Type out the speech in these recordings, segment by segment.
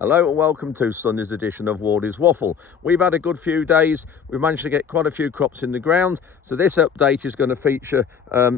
Hello and welcome to Sunday's edition of Wardy's Waffle. We've had a good few days. We've managed to get quite a few crops in the ground. So this update is going to feature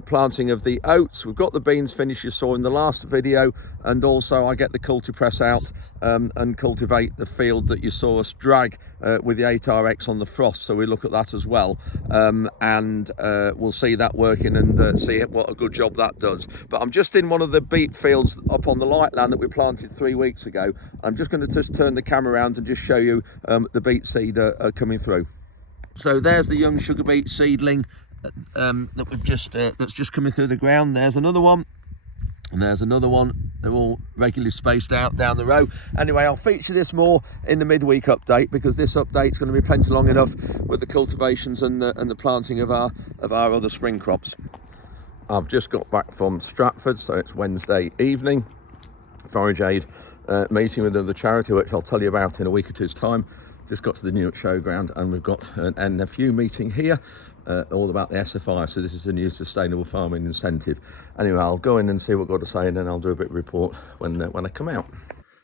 planting of the oats. We've got the beans finished, you saw in the last video, and also I get the Cultipress out and cultivate the field that you saw us drag with the 8RX on the frost. So we look at that as well, and we'll see that working and see what a good job that does. But I'm just in one of the beet fields up on the light land that we planted 3 weeks ago. I'm just going to just turn the camera around and just show you the beet seed coming through. So there's the young sugar beet seedling that we've just that's just coming through the ground. There's another one, and there's another one. They're all regularly spaced out down the row. Anyway, I'll feature this more in the midweek update, because this update's going to be plenty long enough with the cultivations and the planting of our other spring crops. I've just got back from Stratford, so it's Wednesday evening. Forage Aid meeting with the charity, which I'll tell you about in a week or two's time. Just got to the Newark Showground, and we've got an NFU meeting here, all about the SFI. So this is the new Sustainable Farming Incentive. Anyway, I'll go in and see what God is saying, and I'll do a bit of report when I come out.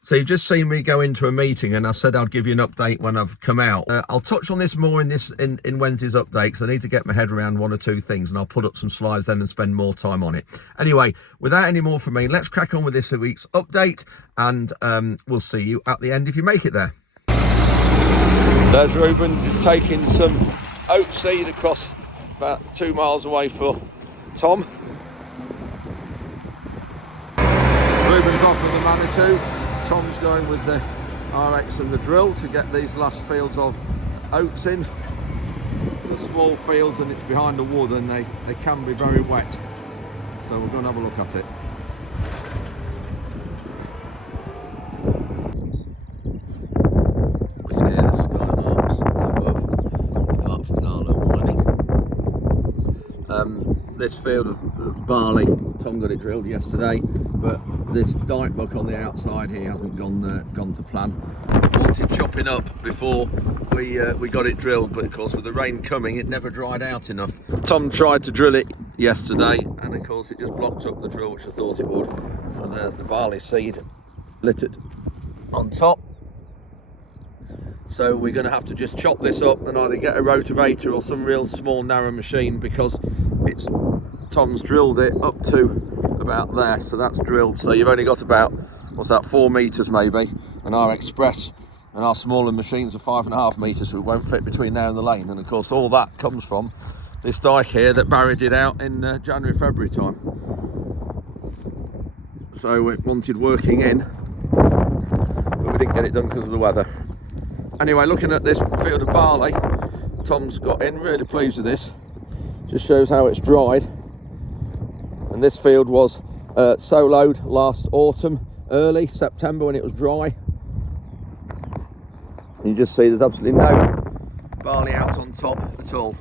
So you've just seen me go into a meeting, and I said I'd give you an update when I've come out. I'll touch on this more in Wednesday's update, because I need to get my head around one or two things, and I'll put up some slides then and spend more time on it. Anyway, without any more from me, let's crack on with this week's update, and we'll see you at the end if you make it there. There's Ruben, is taking some oat seed across about 2 miles away for Tom. Ruben's off with the Manitou. Tom's going with the RX and the drill to get these last fields of oats in. The small fields, and it's behind the wood, and they can be very wet. So we're going to have a look at it. We can hear the skylarks above, apart from Nala whining. This field of barley, Tom got it drilled yesterday, but this dyke buck on the outside here hasn't gone to plan. Wanted chopping up before we got it drilled, but of course with the rain coming, it never dried out enough. Tom tried to drill it yesterday, and of course it just blocked up the drill, which I thought it would. So there's the barley seed littered on top. So we're going to have to just chop this up and either get a rotavator or some real small narrow machine, because Tom's drilled it up to about there, so that's drilled. So you've only got about, what's that, 4 meters maybe, and our express and our smaller machines are 5.5 meters, so it won't fit between there and the lane. And of course all that comes from this dike here that buried it out in January, February time. So it wanted working in, but we didn't get it done because of the weather. Anyway, looking at this field of barley Tom's got in, really pleased with this. Just shows how it's dried. And this field was soloed last autumn, early September, when it was dry. You just see there's absolutely no barley out on top at all.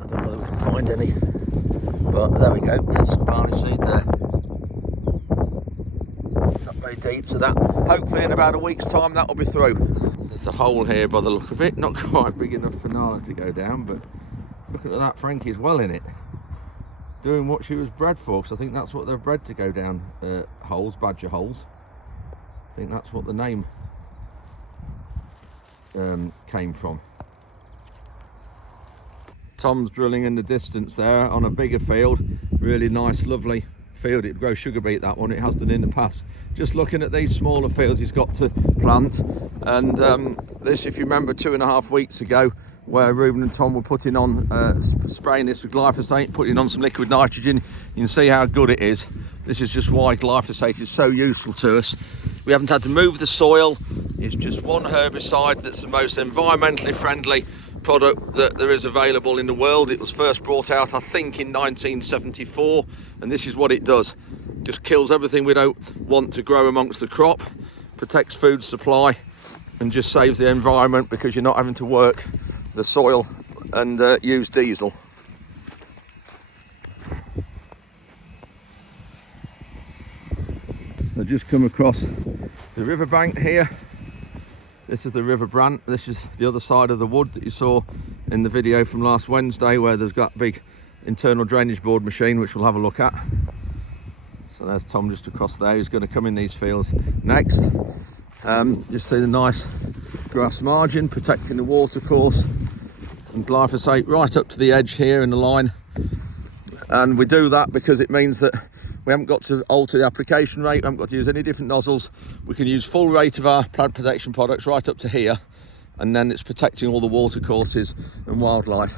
I don't know if we can find any, but there we go, there's some barley seed there. Not very deep, so that hopefully in about a week's time that will be through. There's a hole here by the look of it, not quite big enough for Nala to go down, but looking at that, Frankie's well in it, doing what she was bred for, because I think that's what they're bred to go down holes, badger holes. I think that's what the name came from. Tom's drilling in the distance there on a bigger field, really nice, lovely field. It'd grow sugar beet, that one, it has done in the past. Just looking at these smaller fields he's got to plant, and this, if you remember 2.5 weeks ago, where Ruben and Tom were putting on spraying this with glyphosate, putting on some liquid nitrogen, you can see how good it is. This is just why glyphosate is so useful to us. We haven't had to move the soil. It's just one herbicide that's the most environmentally friendly product that there is available in the world. It was first brought out, I think, in 1974, and this is what it does. Just kills everything we don't want to grow amongst the crop, protects food supply, and just saves the environment, because you're not having to work the soil and use diesel. I've just come across the riverbank here. This is the river Brant. This is the other side of the wood that you saw in the video from last Wednesday, where there's got a big internal drainage board machine, which we'll have a look at. So there's Tom just across there, who's going to come in these fields next. You see the nice grass margin protecting the water course, and glyphosate right up to the edge here in the line. And we do that because it means that we haven't got to alter the application rate, we haven't got to use any different nozzles. We can use full rate of our plant protection products right up to here, and then it's protecting all the water courses and wildlife.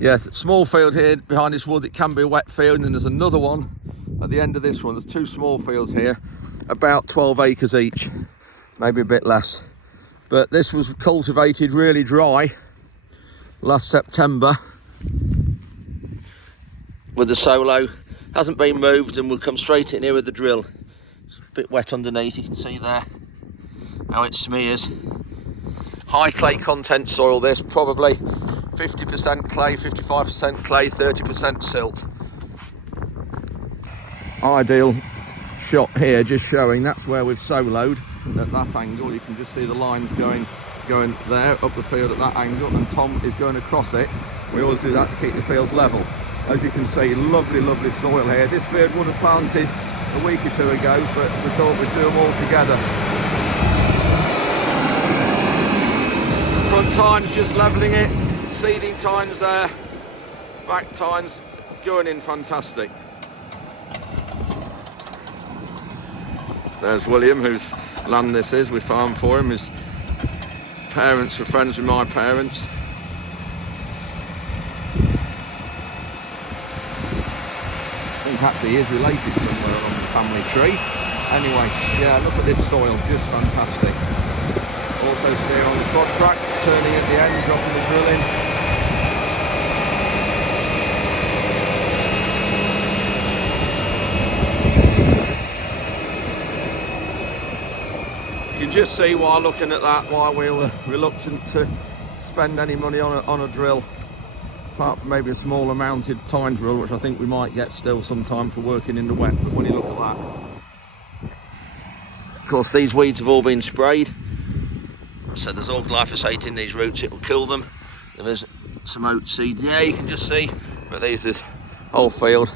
Yes, small field here behind this wood. It can be a wet field, and then there's another one at the end of this one. There's two small fields here, about 12 acres each, maybe a bit less. But this was cultivated really dry last September with the solo. Hasn't been moved, and we'll come straight in here with the drill. It's a bit wet underneath, you can see there how it smears. High clay content soil this, probably 50% clay, 55% clay, 30% silt. Ideal shot here, just showing that's where we've soloed at that angle. You can just see the lines going there up the field at that angle, and Tom is going across it. We always do that to keep the fields level. As you can see, lovely soil here. This field would have planted a week or two ago, but we thought we'd do them all together. Front tines just levelling it, seeding tines there, back tines going in fantastic. There's William, whose land this is. We farm for him. His parents were friends with my parents. I think actually he is related somewhere along the family tree. Anyway, yeah, look at this soil, just fantastic. Also steer on the quad track, turning at the end, dropping the drill in. You can just see while looking at that why we were reluctant to spend any money on a drill, apart from maybe a smaller mounted tine drill, which I think we might get still sometime for working in the wet. But when you look at that, of course these weeds have all been sprayed, so there's all glyphosate in these roots, it will kill them. There's some oat seed, yeah, you can just see, but there's this whole field.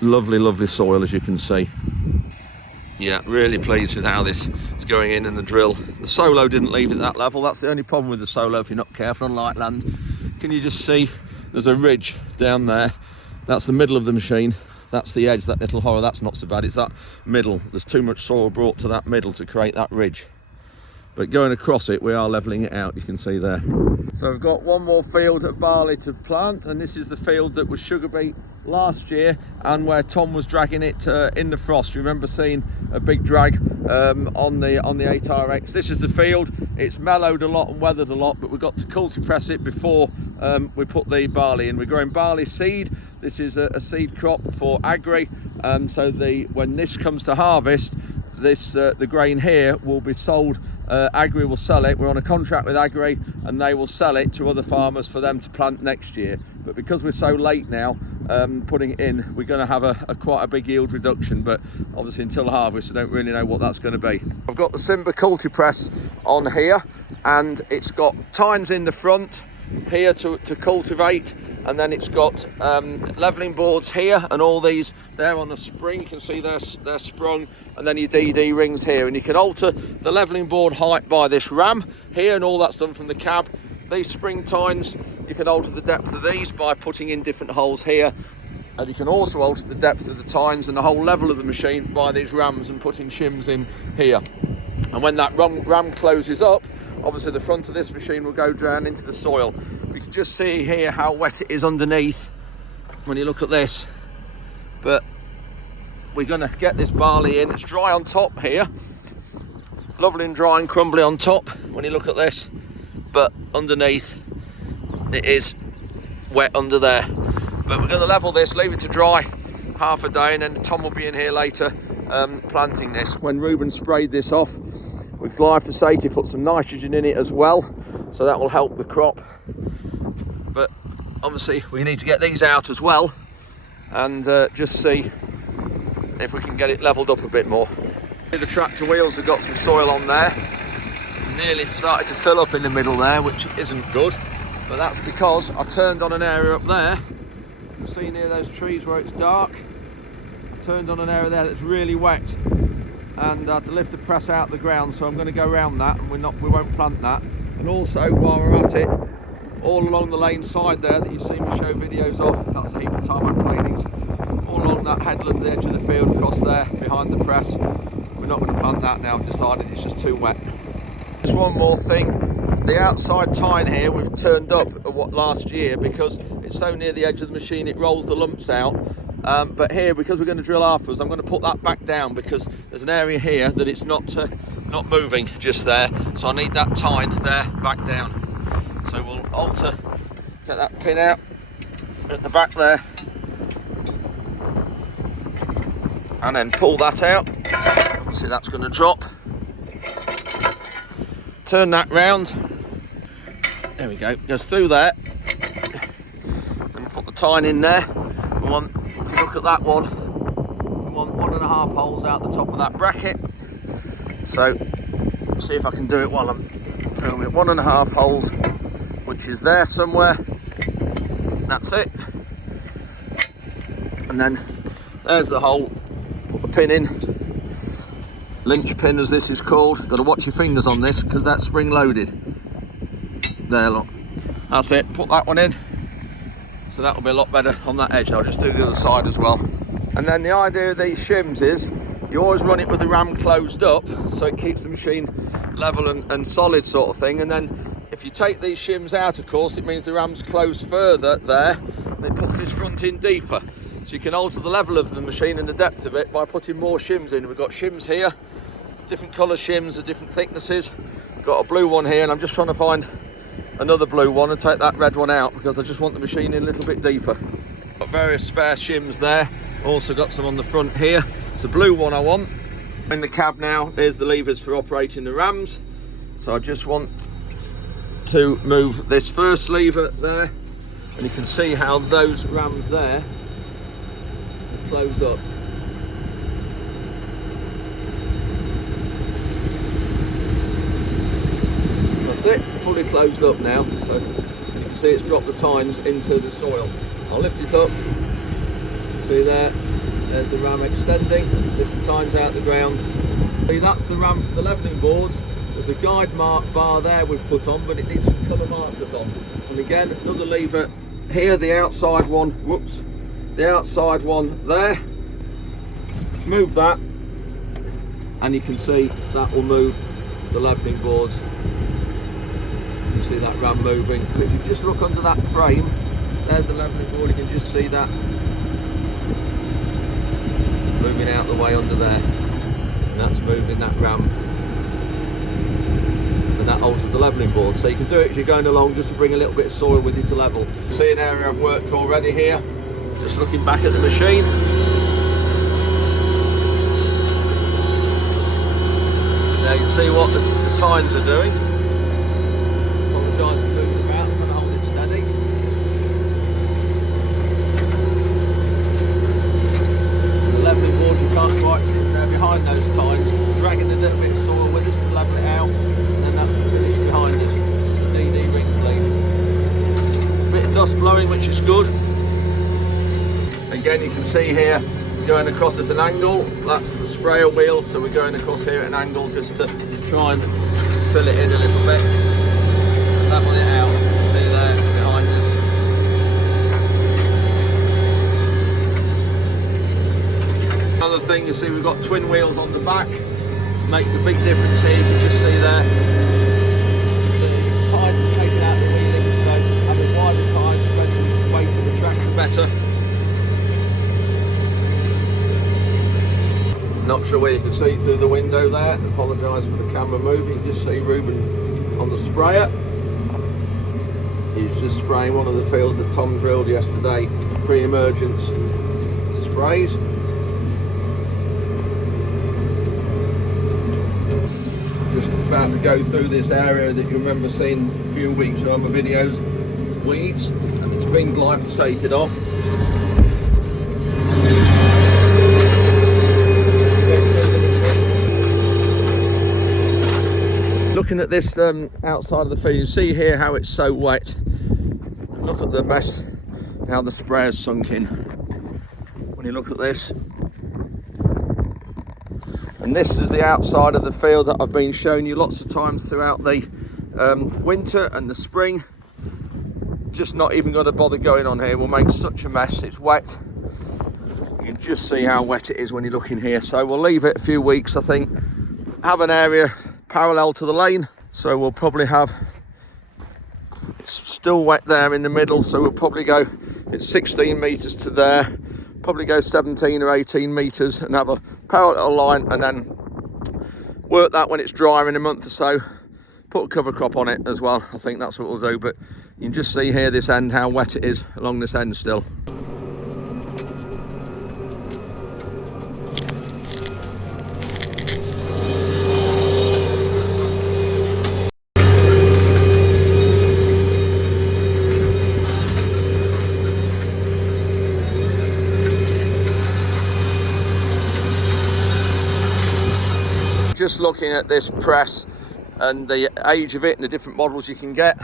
Lovely soil, as you can see. Yeah, really pleased with how this is going in, and the drill. The solo didn't leave it at that level. That's the only problem with the solo if you're not careful on light land. Can you just see there's a ridge down there? That's the middle of the machine. That's the edge, that little horror. That's not so bad. It's that middle. There's too much soil brought to that middle to create that ridge. But going across it, we are levelling it out, you can see there. So we've got one more field of barley to plant, and this is the field that was sugar beet last year, and where Tom was dragging it in the frost. You remember seeing a big drag on the 8RX. This is the field. It's mellowed a lot and weathered a lot, but we've got to cultipress it before we put the barley in. We're growing barley seed. This is a seed crop for agri, so when this comes to harvest, the grain here will be sold. Agri will sell it. We're on a contract with Agri, and they will sell it to other farmers for them to plant next year. But because we're so late now putting it in, we're going to have quite a big yield reduction. But obviously until harvest, I don't really know what that's going to be. I've got the Simba Cultipress on here, and it's got tines in the front here to cultivate, and then it's got levelling boards here, and all these there on the spring. You can see they're sprung, and then your DD rings here, and you can alter the levelling board height by this ram here, and all that's done from the cab. These spring tines, you can alter the depth of these by putting in different holes here, and you can also alter the depth of the tines and the whole level of the machine by these rams and putting shims in here. And when that ram closes up, obviously the front of this machine will go down into the soil. You can just see here how wet it is underneath when you look at this. But we're going to get this barley in. It's dry on top here, lovely and dry and crumbly on top when you look at this, but underneath it is wet under there. But we're going to level this, leave it to dry half a day, and then Tom will be in here later planting this. When Ruben sprayed this off with glyphosate, he put some nitrogen in it as well, so that will help the crop. But obviously we need to get these out as well, and just see if we can get it levelled up a bit more. The tractor wheels have got some soil on there, nearly started to fill up in the middle there, which isn't good, but that's because I turned on an area up there can see near those trees where it's dark, I turned on an area there that's really wet, and to lift the press out of the ground, so I'm going to go around that, and we won't plant that. And also, while we're at it, all along the lane side there that you've seen me show videos of, that's a heap of tarmac planings, all along that headland, the edge of the field across there behind the press. We're not going to plant that now, I've decided it's just too wet. Just one more thing. The outside tine here we've turned up last year because it's so near the edge of the machine it rolls the lumps out. But here, because we're going to drill afterwards, I'm going to put that back down because there's an area here that it's not moving just there. So I need that tine there back down. So we'll get that pin out at the back there, and then pull that out. See, that's going to drop. Turn that round. There we go. Goes through there. And put the tine in there. We want, if you look at that one, we want 1.5 holes out the top of that bracket. So, see if I can do it while I'm filming it. 1.5 holes, which is there somewhere. That's it. And then there's the hole. Put the pin in. Lynch pin, as this is called. Got to watch your fingers on this because that's spring loaded. There, look. That's it. Put that one in. So that'll be a lot better on that edge. I'll just do the other side as well. And then the idea of these shims is you always run it with the ram closed up, so it keeps the machine level and solid sort of thing. And then if you take these shims out, of course, it means the ram's closed further there, and it puts this front in deeper. So you can alter the level of the machine and the depth of it by putting more shims in. We've got shims here, different colour shims of different thicknesses. We've got a blue one here, and I'm just trying to find another blue one and take that red one out because I just want the machine in a little bit deeper. Got various spare shims there. Also got some on the front here. It's the blue one I want. In the cab now, here's the levers for operating the rams. So I just want to move this first lever there, and you can see how those rams there close up. That's it, fully closed up now. So you can see it's dropped the tines into the soil. I'll lift it up. See there's the ram extending. This is tines out the ground. See, that's the ram for the levelling boards. There's a guide mark bar there we've put on, but it needs some colour markers on. And again, another lever here, the outside one. Whoops. The outside one there, move that, and you can see that will move the levelling boards. You can see that ram moving. If you just look under that frame, there's the levelling board, you can just see that moving out the way under there, and that's moving that ram, and that alters the levelling board. So you can do it as you're going along just to bring a little bit of soil with you to level. See an area I've worked already here. Just looking back at the machine. Now you can see what the tines are doing. Apologise for moving about, I'm trying to hold it steady. And the levelling board, you can't quite see there behind those tines. Dragging a little bit of soil with us to level it out, and then that's the finish behind us. DD rings lead. Bit of dust blowing, which is good. Again, you can see here going across at an angle. That's the sprayer wheel, so we're going across here at an angle just to try and fill it in a little bit and level it out. You can see there behind us. Another thing, you see we've got twin wheels on the back. Makes a big difference here. You can just see there the tyres are taken out the wheeling, so having wider tyres spreads the weight of the tractor better. Not sure where you can see through the window there. Apologise for the camera moving. You can just see Ruben on the sprayer. He's just spraying one of the fields that Tom drilled yesterday. Pre-emergence sprays. Just about to go through this area that you remember seeing a few weeks ago on my videos. Weeds, and it's been glyphosated off. Looking at this outside of the field, you see here how it's so wet. Look at the mess, Now the sprayer's sunk in. When you look at this, and this is the outside of the field that I've been showing you lots of times throughout the winter and the spring. Just not even going to bother going on here. We'll make such a mess. It's wet. You can just see how wet it is when you look in here. So we'll leave it a few weeks, I think. Have an area parallel to the lane. So we'll probably have, it's still wet there in the middle. So we'll probably go, it's 16 metres to there. Probably go 17 or 18 metres and have a parallel line, and then work that when it's dry in a month or so. Put a cover crop on it as well. I think that's what we'll do. But you can just see here this end, how wet it is along this end still. Just looking at this press and the age of it and the different models you can get.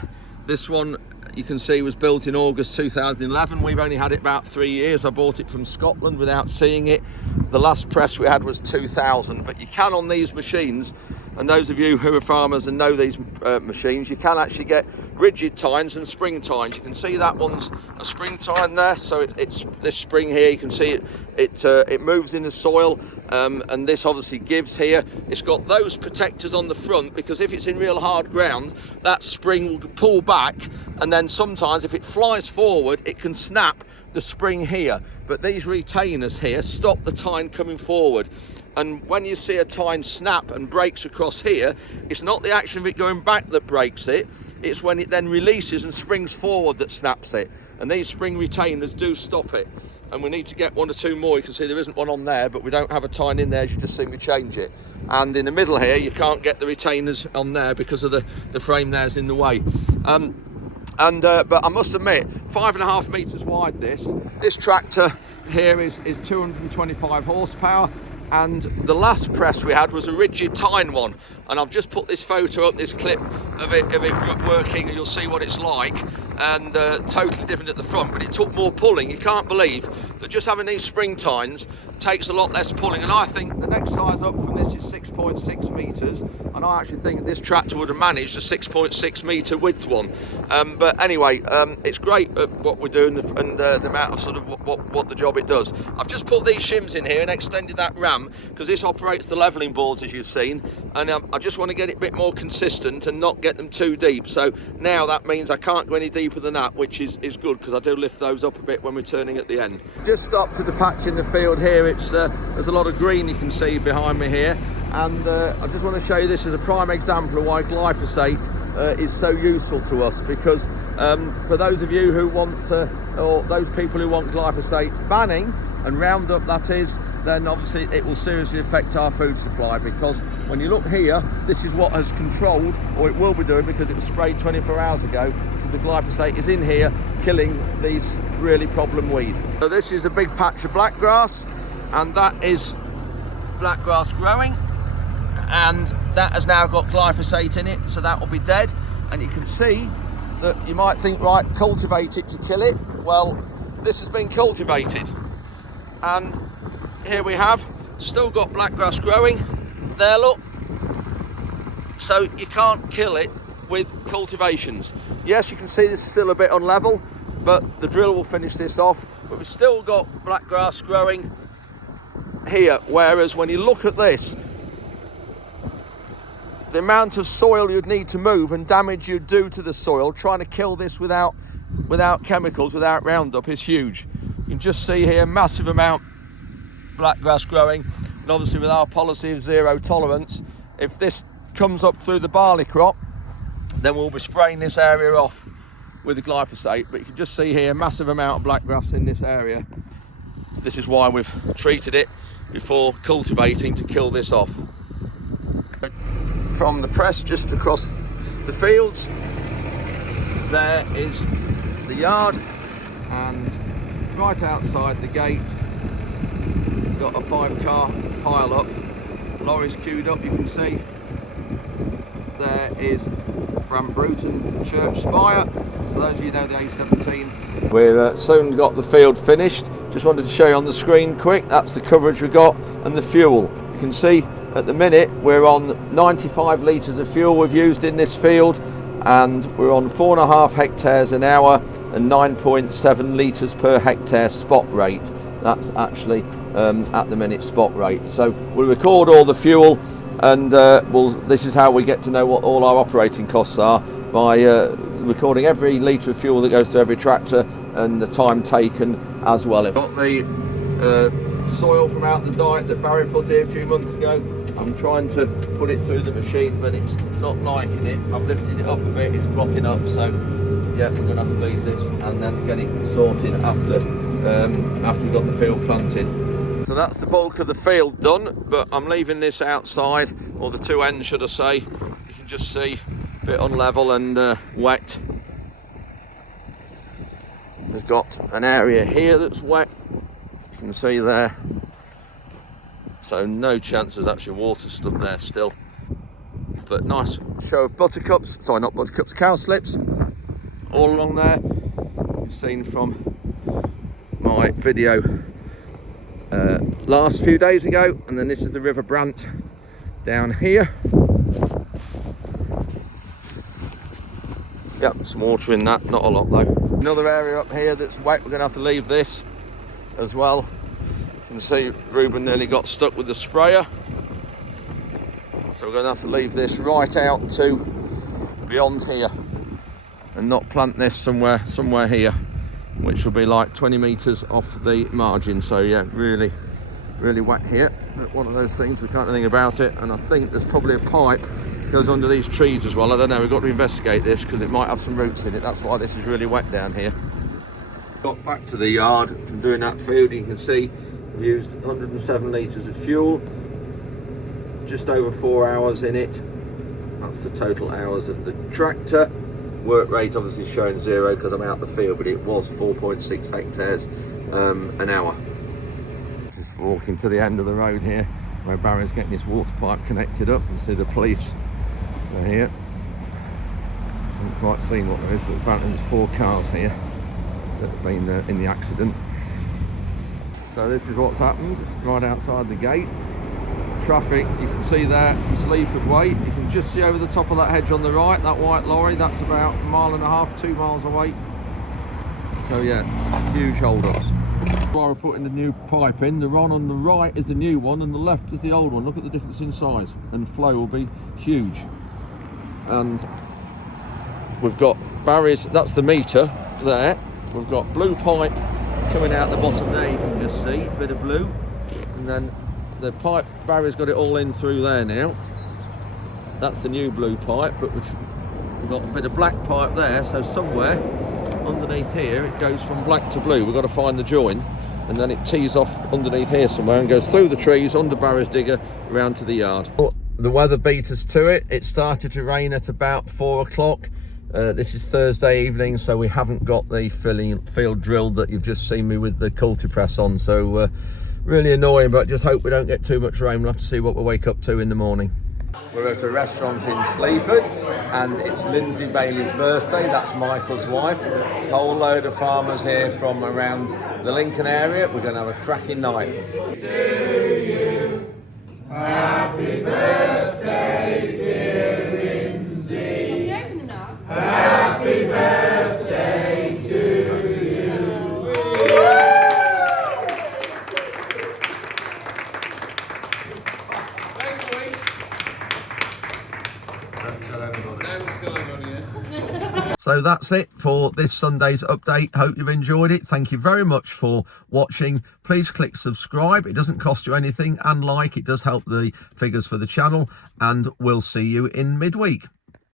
This one you can see was built in August 2011. We've only had it about 3 years. I bought it from Scotland without seeing it. The last press we had was 2000, but you can on these machines, and those of you who are farmers and know these machines, you can actually get rigid tines and spring tines. You can see that one's a spring tine there, so it's this spring here, you can see it moves in the soil. And this obviously gives here, it's got those protectors on the front, because if it's in real hard ground, that spring will pull back, and then sometimes if it flies forward, it can snap the spring here. But these retainers here stop the tine coming forward. And when you see a tine snap and breaks across here, it's not the action of it going back that breaks it, it's when it then releases and springs forward that snaps it. And these spring retainers do stop it. And we need to get 1 or 2 more. You can see there isn't one on there, but we don't have a tine in there, as you just seen me change it. And in the middle here, you can't get the retainers on there because of the frame there's in the way. But I must admit, 5.5 metres wide this tractor here is 225 horsepower. And the last press we had was a rigid tine one, and I've just put this photo up, this clip of it working, and you'll see what it's like. And totally different at the front, but it took more pulling. You can't believe that just having these spring tines takes a lot less pulling. And I think the next size up from this is 6.6 metres, and I actually think this tractor would have managed a 6.6 metre width one. But anyway, it's great at what we're doing and the amount of sort of what the job it does. I've just put these shims in here and extended that ram, because this operates the levelling boards, as you've seen, and I just want to get it a bit more consistent and not get them too deep. So now that means I can't go any deeper than that, which is good, because I do lift those up a bit when we're turning at the end. Just stopped at the patch in the field here. It's there's a lot of green you can see behind me here, and I just want to show you this as a prime example of why glyphosate is so useful to us, because for those of you who want or those people who want glyphosate banning, and Roundup that is, then obviously it will seriously affect our food supply. Because when you look here, this is what has controlled, or it will be doing, because it was sprayed 24 hours ago. So the glyphosate is in here killing these really problem weed. So this is a big patch of blackgrass, and that is blackgrass growing, and that has now got glyphosate in it, so that will be dead. And you can see that you might think, right, cultivate it to kill it. Well, this has been cultivated, and here we have still got blackgrass growing there, look. So you can't kill it with cultivations. Yes, you can see this is still a bit unlevel, but the drill will finish this off. But we've still got blackgrass growing here, whereas when you look at this, the amount of soil you'd need to move and damage you'd do to the soil trying to kill this without chemicals, without Roundup, is huge. You can just see here massive amount blackgrass growing, and obviously with our policy of zero tolerance, if this comes up through the barley crop, then we'll be spraying this area off with the glyphosate. But you can just see here massive amount of blackgrass in this area, so this is why we've treated it before cultivating to kill this off. From the press just across the fields, there is the yard, and right outside the gate got a 5-car pile up, lorries queued up, you can see, there is Bruton Church Spire. For those of you who know the A17. We've soon got the field finished. Just wanted to show you on the screen quick, that's the coverage we got and the fuel. You can see at the minute we're on 95 litres of fuel we've used in this field, and we're on 4.5 hectares an hour and 9.7 litres per hectare spot rate. That's actually at the minute spot rate. So we'll record all the fuel, and this is how we get to know what all our operating costs are, by recording every litre of fuel that goes through every tractor and the time taken as well. I've got the soil from out the diet that Barry put here a few months ago. I'm trying to put it through the machine, but it's not liking it. I've lifted it up a bit, it's blocking up, so yeah, we're going to have to leave this and then get it sorted after we've got the field planted. So that's the bulk of the field done, but I'm leaving this outside, or the two ends should I say. You can just see a bit unlevel and wet. We've got an area here that's wet, you can see there. So no chance there's actually water stood there still. But nice show of buttercups, sorry not buttercups, cowslips all along there. You've seen from my video last few days ago. And then this is the River Brant down here. Yep, some water in that, not a lot though. Another area up here that's wet, we're going to have to leave this as well. You can see Ruben nearly got stuck with the sprayer. So we're going to have to leave this right out to beyond here and not plant this somewhere here, which will be like 20 metres off the margin. So yeah, really wet here. But one of those things, we can't do anything about it. And I think there's probably a pipe goes under these trees as well. I don't know, we've got to investigate this because it might have some roots in it. That's why this is really wet down here. Got back to the yard from doing that field. You can see we've used 107 litres of fuel, just over 4 hours in it. That's the total hours of the tractor. Work rate obviously showing 0 because I'm out the field, but it was 4.6 hectares an hour. Just walking to the end of the road here where Barry's getting his water pipe connected up. You see the police are here. Haven't quite seen what there is, but apparently there's 4 cars here that have been in the accident. So this is what's happened right outside the gate. Traffic, you can see there, Sleaford Way. You can just see over the top of that hedge on the right, that white lorry, that's about 1.5 miles, 2 miles away. So yeah, huge hold-ups. While we're putting the new pipe in, the one on the right is the new one and the left is the old one. Look at the difference in size, and flow will be huge. And we've got Barry's, that's the meter there. We've got blue pipe coming out the bottom there, you can just see, a bit of blue. And then the pipe, Barry's got it all in through there now. That's the new blue pipe, but we've got a bit of black pipe there, so somewhere underneath here it goes from black to blue. We've got to find the join, and then it tees off underneath here somewhere and goes through the trees, under Barry's digger, around to the yard. The weather beat us to it. It started to rain at about 4 o'clock. This is Thursday evening, so we haven't got the field drilled that you've just seen me with the Cultipress on, so really annoying, but just hope we don't get too much rain. We'll have to see what we wake up to in the morning. We're at a restaurant in Sleaford and it's Lindsay Bailey's birthday. That's Michael's wife. A whole load of farmers here from around the Lincoln area. We're going to have a cracking night. To you, happy birthday, dear Lindsay. Happy birthday to you. So that's it for this Sunday's update. Hope you've enjoyed it. Thank you very much for watching. Please click subscribe. It doesn't cost you anything, and like, it does help the figures for the channel, and we'll see you in midweek.